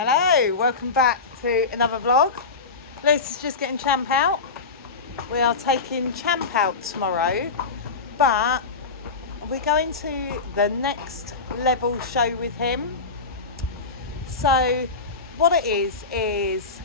Hello, welcome back to another vlog. Lewis is just getting Champ out. We are taking Champ out tomorrow, but we're going to the next level show with him. So what it is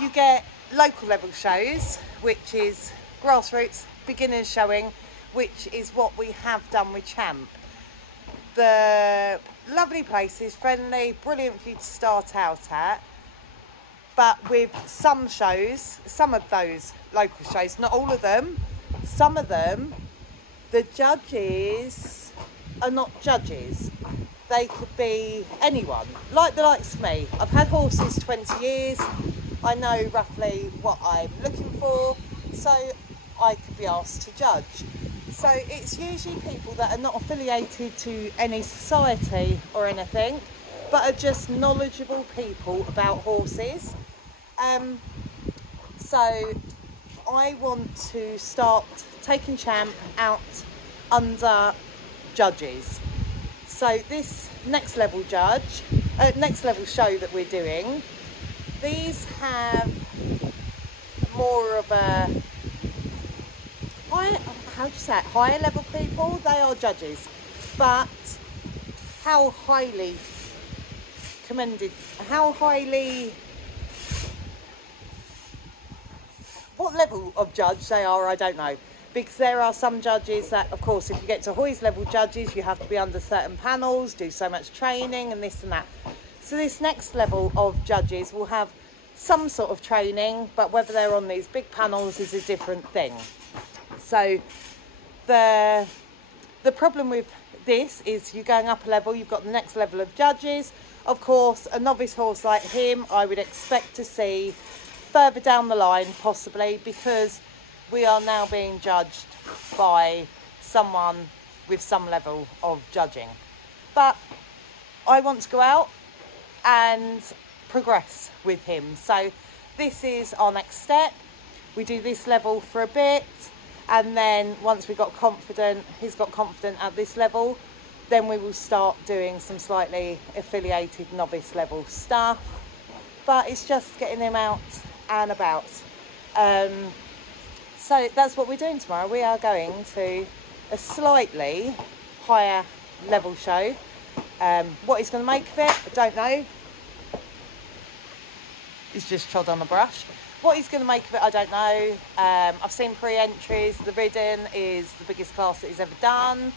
you get local level shows, which is grassroots, beginners showing, which is what we have done with Champ. The lovely places, friendly, brilliant for you to start out at. But with some shows, some of those local shows, not all of them, some of them, the judges are not judges. They could be anyone, like the likes of me. I've had horses 20 years. I know roughly what I'm looking for, so I could be asked to judge. So it's usually people that are not affiliated to any society or anything, but are just knowledgeable people about horses. So I want to start taking Champ out under judges. So this next level show that we're doing, these have more of a higher level people. They are judges, but how highly commended, what level of judge they are, I don't know, because there are some judges that, of course, if you get to Hoy's level judges, you have to be under certain panels, do so much training and this and that. So this next level of judges will have some sort of training, but whether they're on these big panels is a different thing. So the problem with this is you're going up a level, you've got the next level of judges. Of course, a novice horse like him, I would expect to see further down the line, possibly, because we are now being judged by someone with some level of judging. But I want to go out and progress with him. So this is our next step. We do this level for a bit, and then once we got confident, he's got confident at this level, then we will start doing some slightly affiliated novice level stuff. But it's just getting him out and about. So that's what we're doing tomorrow. We are going to a slightly higher level show. What he's going to make of it, I don't know. He's just trod on the brush. What he's going to make of it, I don't know. I've seen pre-entries. The ridden is the biggest class that he's ever done.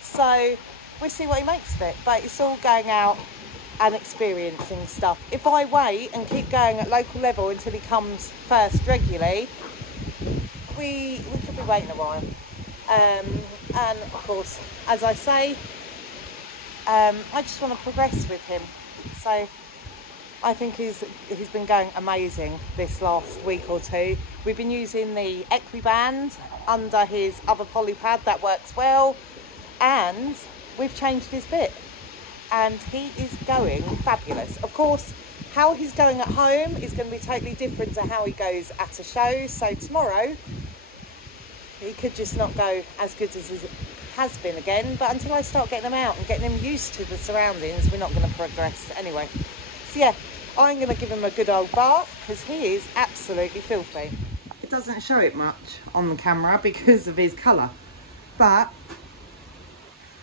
So we'll see what he makes of it. But it's all going out and experiencing stuff. If I wait and keep going at local level until he comes first regularly, we could be waiting a while. And of course, as I say, I just want to progress with him. So I think he's been going amazing this last week or two. We've been using the equiband under his other polypad. That works well, and we've changed his bit, and he is going fabulous. Of course, how he's going at home is going to be totally different to how he goes at a show. So tomorrow he could just not go as good as he has been again, but until I start getting him out and getting him used to the surroundings, we're not going to progress anyway. So yeah, I'm going to give him a good old bath because he is absolutely filthy. It doesn't show it much on the camera because of his colour, but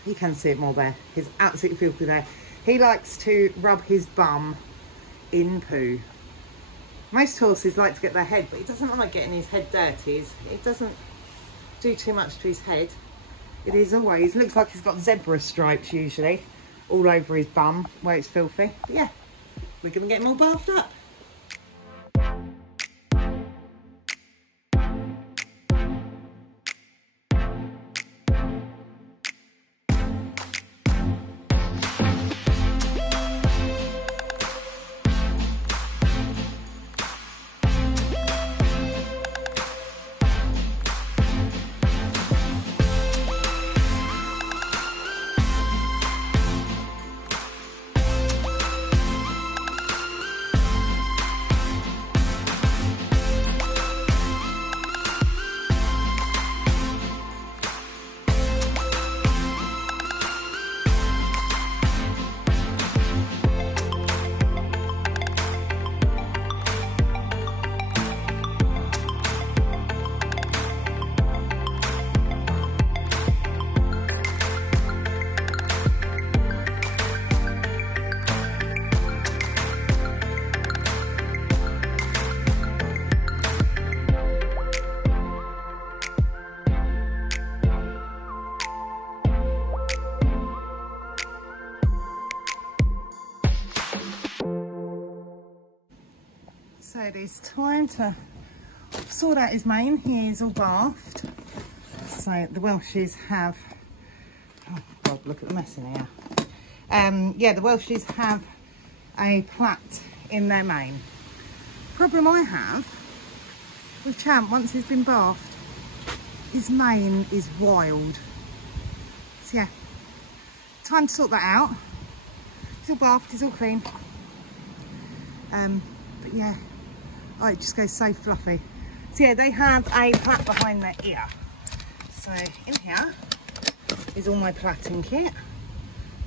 you can see it more there. He's absolutely filthy there. He likes to rub his bum in poo. Most horses like to get their head, but he doesn't like getting his head dirty. It doesn't do too much to his head. It is always, looks like he's got zebra stripes usually all over his bum where it's filthy. But yeah, we're going to get him all bathed up. So it is time to sort out his mane. He is all bathed. So the Welshes have, oh God, look at the mess in here. Yeah, the Welshes have a plait in their mane. Problem I have with Champ, once he's been bathed, his mane is wild. So yeah, time to sort that out. He's all bathed, he's all clean. But yeah, oh, it just goes so fluffy. So yeah, they have a plait behind their ear. So in here is all my plaiting kit.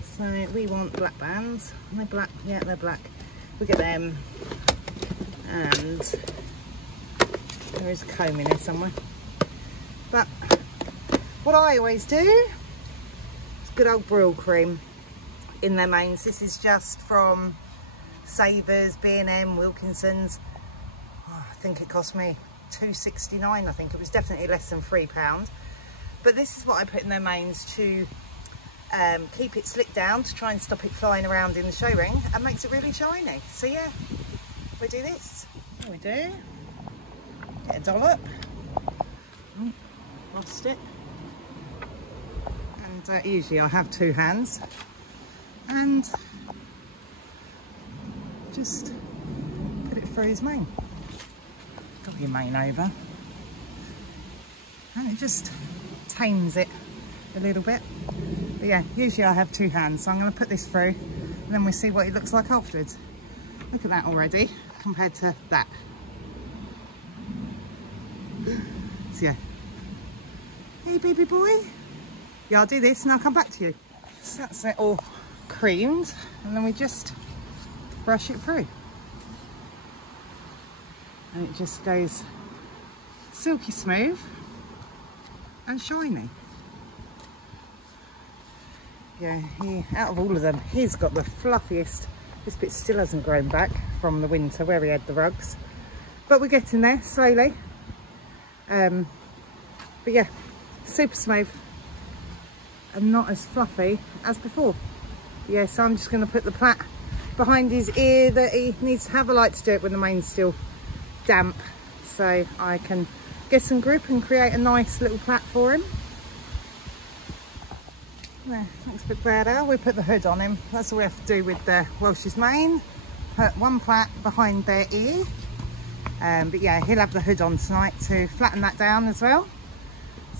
So we want black bands. Are they black? Yeah, they're black. We get them. And there is a comb in here somewhere. But what I always do is good old Brill cream in their manes. This is just from Savers, B&M, Wilkinson's. Oh, I think it cost me £2.69. I think it was definitely less than £3. But this is what I put in their manes to keep it slicked down, to try and stop it flying around in the show ring, and makes it really shiny. So yeah, we do this. Here we do. Get a dollop. Oh, lost it. And usually I have two hands. And just put it through his mane. Got your mane over. And it just tames it a little bit. But yeah, usually I have two hands, so I'm going to put this through and then we'll see what it looks like afterwards. Look at that already compared to that. So yeah. Hey baby boy. Yeah, I'll do this and I'll come back to you. So that's it all creamed, and then we just brush it through. And it just goes silky smooth and shiny. Yeah, out of all of them, he's got the fluffiest. This bit still hasn't grown back from the winter where we had the rugs. But we're getting there slowly. But yeah, super smooth and not as fluffy as before. Yeah, so I'm just going to put the plait behind his ear that he needs to have. I like to do it when the mane's still damp, so I can get some grip and create a nice little plait for him. There, looks a bit better. We put the hood on him. That's all we have to do with the Welsh's mane. Put one plait behind their ear. But yeah, he'll have the hood on tonight to flatten that down as well.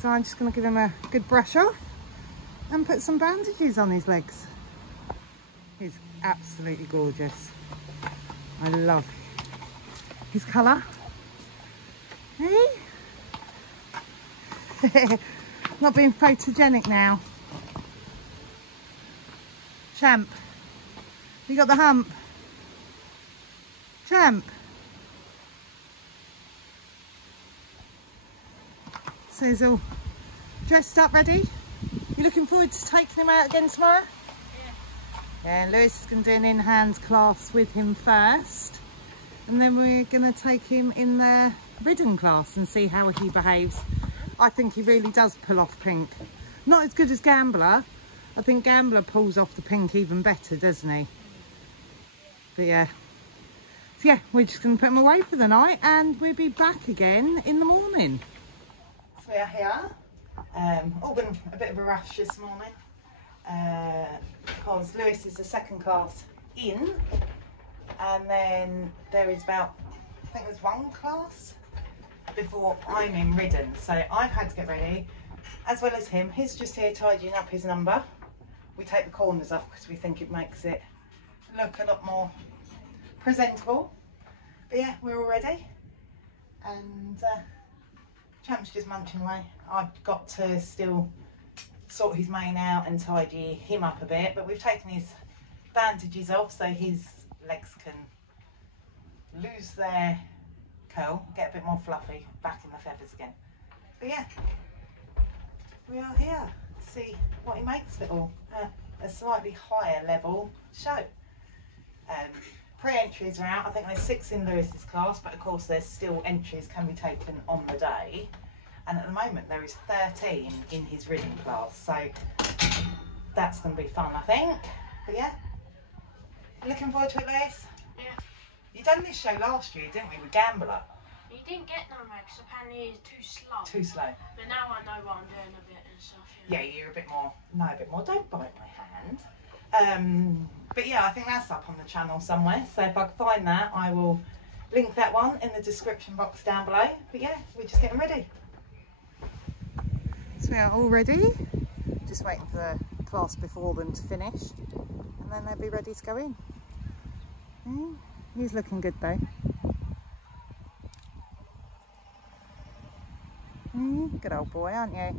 So I'm just going to give him a good brush off and put some bandages on his legs. He's absolutely gorgeous. I love his colour. Hey? Not being photogenic now. Champ, you got the hump? Champ. So he's all dressed up, ready? You looking forward to taking him out again tomorrow? Yeah. And Lewis is going to do an in-hands class with him first. And then we're going to take him in the ridden class and see how he behaves. I think he really does pull off pink. Not as good as Gambler. I think Gambler pulls off the pink even better, doesn't he? But yeah. So yeah, we're just going to put him away for the night and we'll be back again in the morning. So we are here. All been a bit of a rush this morning. Because Lewis is the second class in. And then there is about, I think there's one class before I'm in ridden. So I've had to get ready, as well as him. He's just here tidying up his number. We take the corners off because we think it makes it look a lot more presentable. But yeah, we're all ready. And Champ's just munching away. I've got to still sort his mane out and tidy him up a bit. But we've taken his bandages off so his legs can lose their curl, get a bit more fluffy, back in the feathers again. But yeah, we are here. See what he makes of it all. A slightly higher level show. Pre-entries are out. I think there's 6 in Lewis's class, but of course there's still entries can be taken on the day. And at the moment there is 13 in his ridden class, so that's going to be fun, I think. But yeah, you looking forward to it, Lewis? Yeah. You done this show last year, didn't we, with Gambler? You didn't get no because apparently it's too slow. Too slow. But now I know what I'm doing a bit and stuff. Yeah, you're a bit more, a bit more. Don't bite my hand. But yeah, I think that's up on the channel somewhere. So if I can find that, I will link that one in the description box down below. But yeah, we're just getting ready. So we are all ready. Just waiting for the class before them to finish. And then they'll be ready to go in. He's looking good though. Good old boy, aren't you?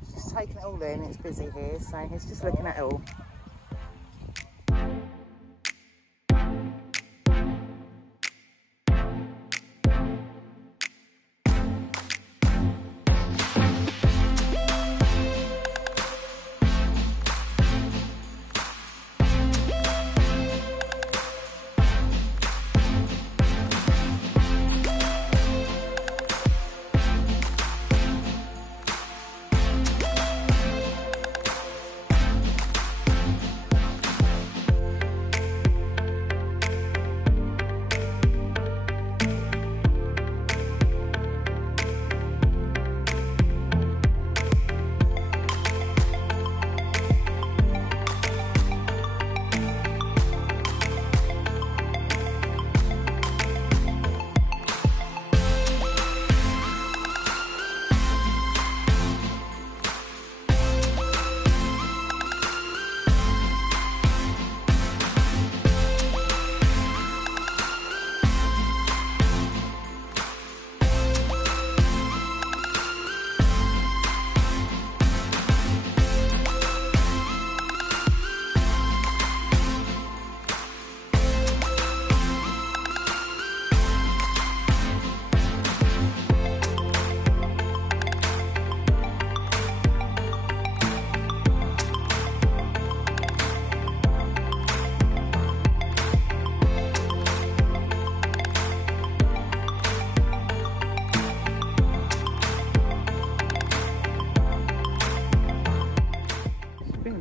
He's just taking it all in. It's busy here, so he's just looking at it all.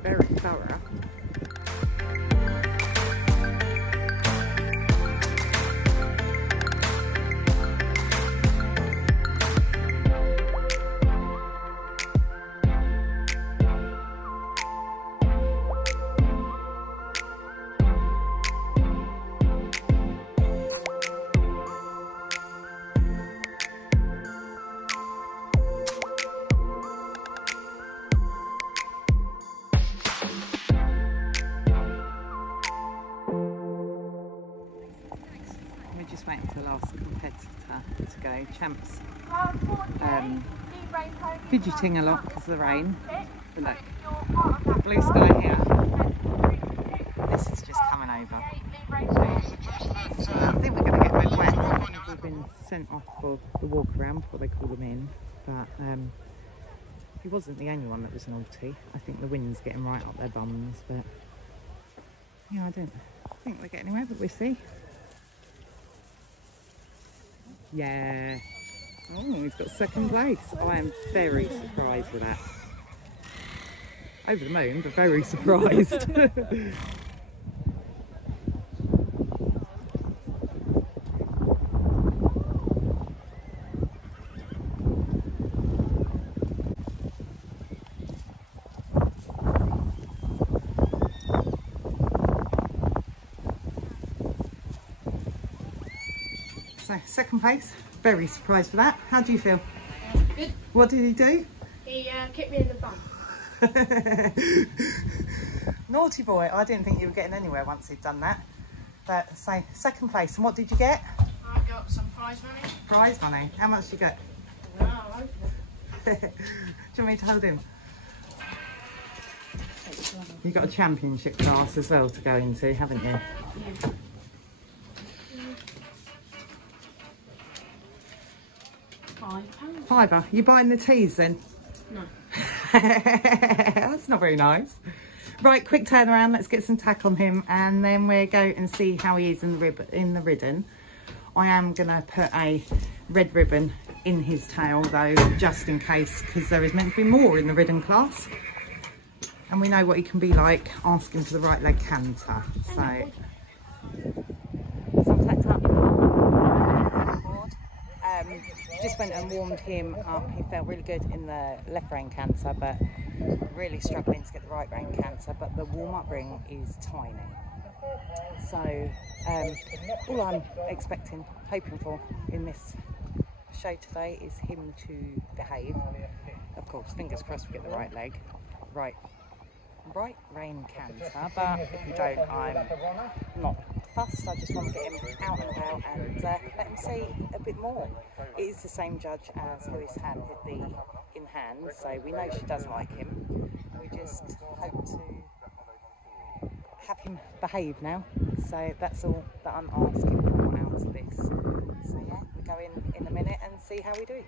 Very thorough. Just waiting for the last competitor to go. Champs fidgeting a lot because of the rain. But look, blue sky here. This is just coming over. I think we're going to get a bit wet. We've been sent off for the walk around before they call them in. But he wasn't the only one that was naughty. I think the wind's getting right up their bums. But yeah, I don't think they're getting anywhere, but we'll see. Yeah. Oh, he's got second place. I am very surprised with that. Over the moon, but very surprised. So, second place, very surprised for that. How do you feel? Good. What did he do? He kicked me in the bum. Naughty boy. I didn't think you were getting anywhere once he'd done that. But so, second place. And what did you get? I got some prize money. Prize money? How much did you get? Wow, Do you want me to hold him? You've got a championship class as well to go into, haven't you? Yeah. £5. £5. You buying the teas then? No. That's not very nice. Right, quick turnaround. Let's get some tack on him, and then we'll go and see how he is in the ridden. I am gonna put a red ribbon in his tail though, just in case, because there is meant to be more in the ridden class, and we know what he can be like asking for the right leg canter. So Just went and warmed him up. He felt really good in the left rein canter, but really struggling to get the right rein canter. But the warm-up ring is tiny. So all I'm expecting, hoping for in this show today is him to behave. Of course, fingers crossed we get the right leg, right rein canter, but if we don't, I'm not fussed. I just want to get him out and about and let him see a bit more. It is the same judge as Lewis had with the in hand, so we know she does like him. We just hope to have him behave now. So that's all that I'm asking for out of this. So yeah, we go in a minute and see how we do.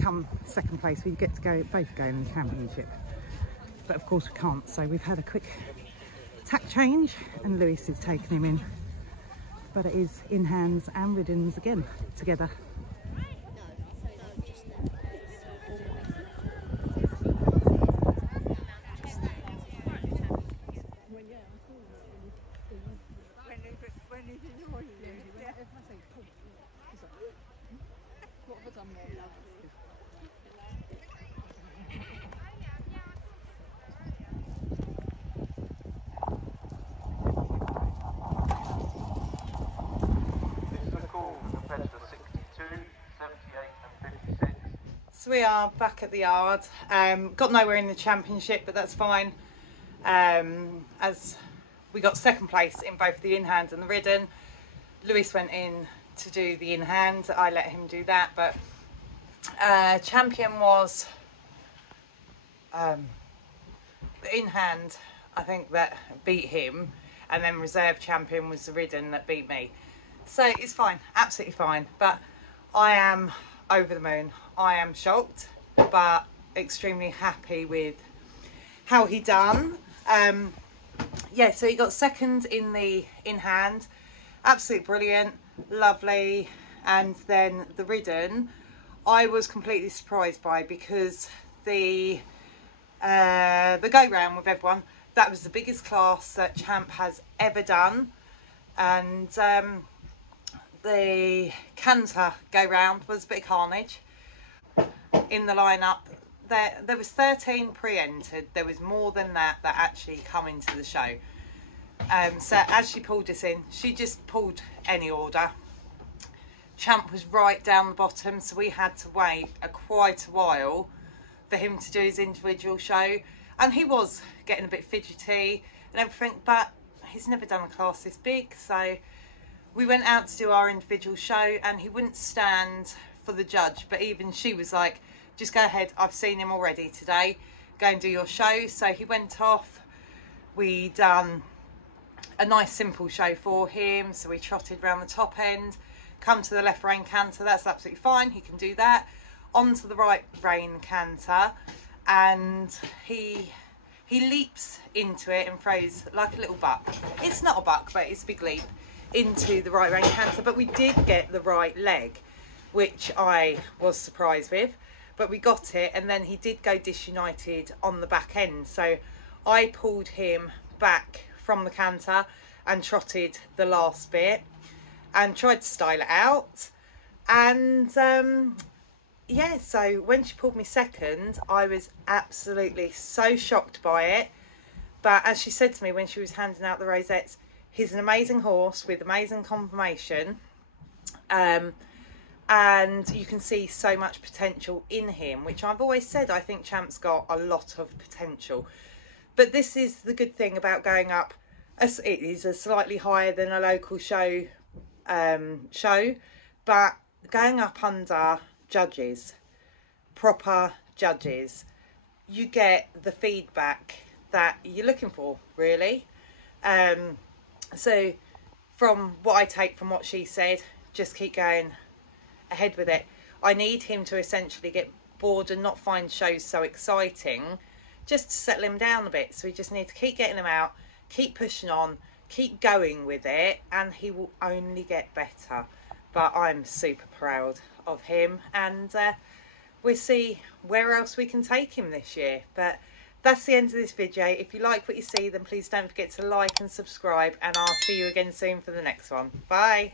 Come second place, we get to both go in the championship, but of course we can't. So we've had a quick tack change and Lewis is taking him in, but it is in hands and riddens again together. So we are back at the yard. Got nowhere in the championship, but that's fine. As we got second place in both the in-hand and the ridden. Lewis went in to do the in-hand. I let him do that, but champion was the in-hand, I think, that beat him, and then reserve champion was the ridden that beat me. So it's fine, absolutely fine, but I am over the moon. I am shocked, but extremely happy with how he done. yeah, so he got second in the in hand. Absolutely brilliant, lovely. And then the ridden, I was completely surprised by, because the go round with everyone, that was the biggest class that Champ has ever done. And the canter go round was a bit of carnage. In the lineup, there was 13 pre-entered. There was more than that actually come into the show. So as she pulled us in, she just pulled any order. Champ was right down the bottom, so we had to wait quite a while for him to do his individual show, and he was getting a bit fidgety and everything, but he's never done a class this big. So we went out to do our individual show, and he wouldn't stand for the judge, but even she was like, just go ahead, I've seen him already today, go and do your show. So he went off. We done a nice simple show for him, so we trotted around the top end, come to the left rein canter, that's absolutely fine, he can do that, onto the right rein canter, and he leaps into it and throws like a little buck. It's not a buck, but it's a big leap into the right rein canter. But we did get the right leg, which I was surprised with, but we got it. And then he did go disunited on the back end, so I pulled him back from the canter and trotted the last bit and tried to style it out. And yeah, so when she pulled me second, I was absolutely so shocked by it. But as she said to me when she was handing out the rosettes, he's an amazing horse with amazing conformation, and you can see so much potential in him, which I've always said, I think Champ's got a lot of potential. But this is the good thing about going up. It is a slightly higher than a local show, but going up under judges, proper judges, you get the feedback that you're looking for, really. So from what I take from what she said, just keep going ahead with it. I need him to essentially get bored and not find shows so exciting, just to settle him down a bit. So we just need to keep getting him out, keep pushing on, keep going with it, and he will only get better. But I'm super proud of him, and we'll see where else we can take him this year. But that's the end of this video. If you like what you see, then please don't forget to like and subscribe, and I'll see you again soon for the next one. Bye.